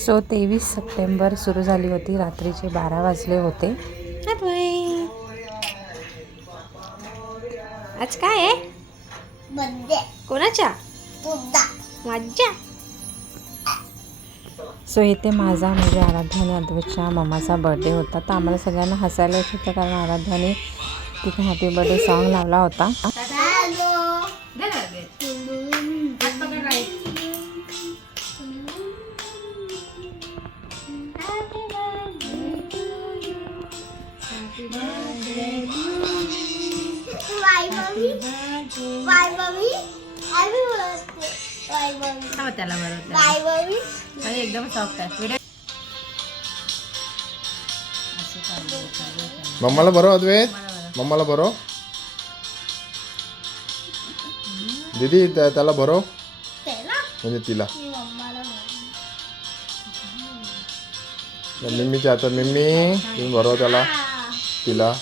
So 23 September सुरू झाली होती. रात्रीचे 12 वाजले होते. आज काय आहे? बर्थडे कोणाच्या? तुझा. माझ्या. सो इथे माझा म्हणजे आराध्या आणि अद्वैतच्या मम्माचा बर्थडे होता. तर आम्हाला सगळ्यांना हसायला येत होतं कारण आराध्याने तिथे हॅपी बर्थडे सॉन्ग लावला होता. त्याला बरोबर एकदम सॉफ्ट आहे. मम्माला बरो अद्वैत, मम्माला बरो दीदी, त्याला बरो म्हणजे तिला. मिम्मीच्या हातात मिम्मी, तुम्ही बरो त्याला तिला.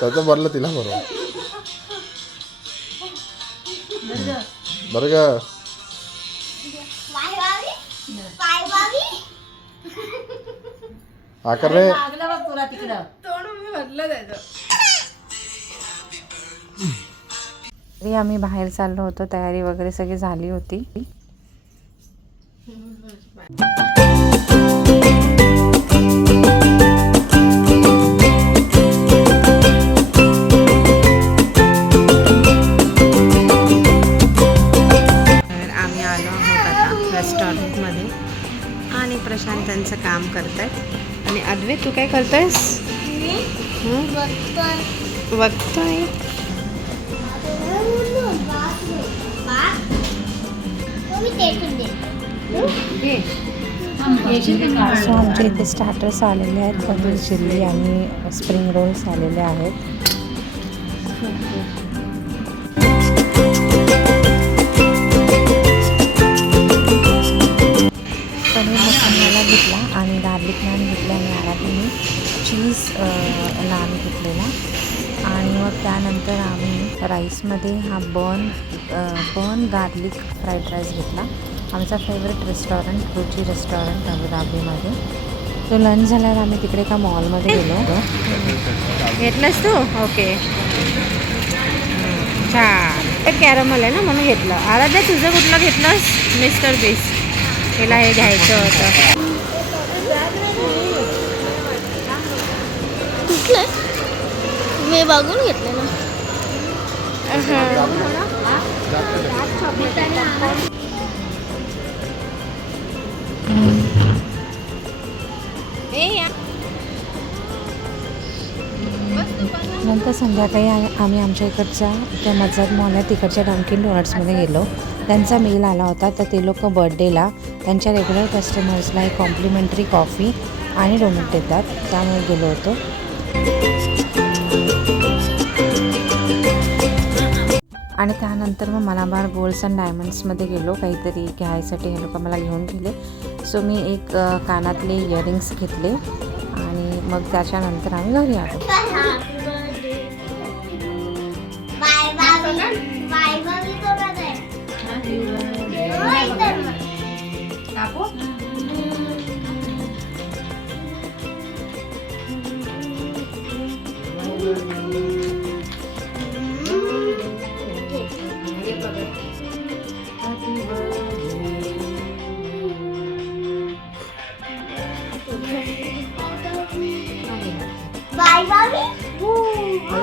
त्याचं भरलं तिला बरो. बरं का? आकार रे. तरी आम्ही बाहेर चाललो होतो. तयारी वगैरे सगळी झाली होती. आम्ही आलो आहोत आता रेस्टॉरंटमध्ये आणि प्रशांत त्यांचं काम करतायत. आणि अद्वैत तू काय करतोयस? बघतोय. सो आमच्या इथे स्टार्टर्स आलेले आहेत. पनीर चिल्ली आणि स्प्रिंग रोल्स आलेले आहेत. पनीर मसाला घेतला आणि गार्लिक नान घेतला आणि आराधीने चीज नान घेतलेला. आणि मग त्यानंतर आम्ही राईसमध्ये हा बर्न गार्लिक फ्राईड राईस घेतला. आमचा फेवरेट रेस्टॉरंट रुची रेस्टॉरंट अबुधाबीमध्ये. तो लंच झाल्यावर आम्ही तिकडे एका मॉलमध्ये गेलो. घेतलंस तू? ओके, छान. एक कॅरमल आहे ना म्हणून घेतलं. आराध्या तुझं कुठलं घेतलंस? मिस्टर बीस. तिला हे घ्यायचं होतं. मी बघून घेतलं ना. नंतर संध्याकाळी आम्ही आमच्या इकडच्या त्या मजाक मॉल आहे तिकडच्या डंकिन डोनट्समध्ये गेलो. त्यांचा मेल आला होता तर ते लोक बर्थडेला त्यांच्या रेग्युलर कस्टमर्सला एक कॉम्प्लिमेंटरी कॉफी आणि डोनट देतात. त्यामुळे गेलो होतो. आणि त्यानंतर मग मलाबार गोल्ड्स अँड डायमंड्समध्ये गेलो. काहीतरी घ्यायसाठी हे लोक मला घेऊन गेले. सो मी एक कानातले इयरिंग्स घेतले आणि मग त्याच्यानंतर आम्ही घरी आलो.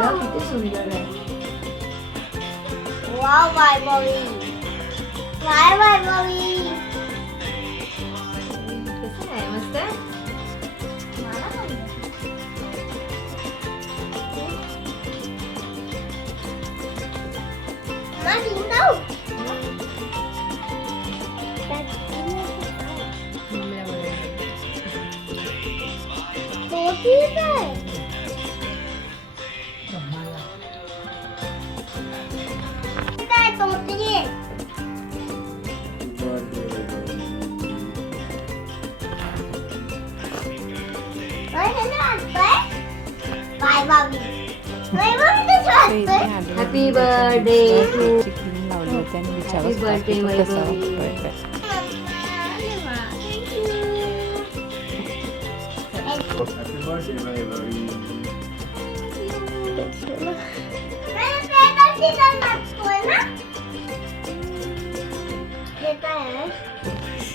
किती सुंदर आहे. Wow bye Bobby. Bye bye Bobby. कसं आहे? मस्त आहे. Happy birthday to. लावली येते आणि विचारत Happy होता की birthday, तो कसा वैभवी. birthday.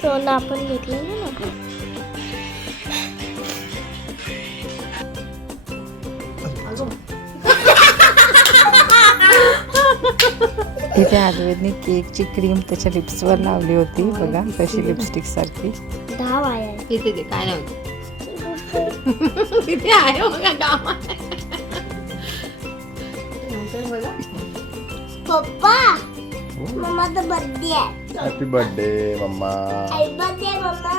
सोनं आपण घेतलेलं ना. इथे अद्वैतने केकची क्रीम त्याच्या लिप्सवर लावली होती बघा कशी लिपस्टिक सारखी. 10 वाया इथे ते काय नव्हतं तिथे आहे बघा गावात नंतर बघा पप्पा मम्माचा बर्थडे आहे. Happy birthday mumma. Happy birthday mamma.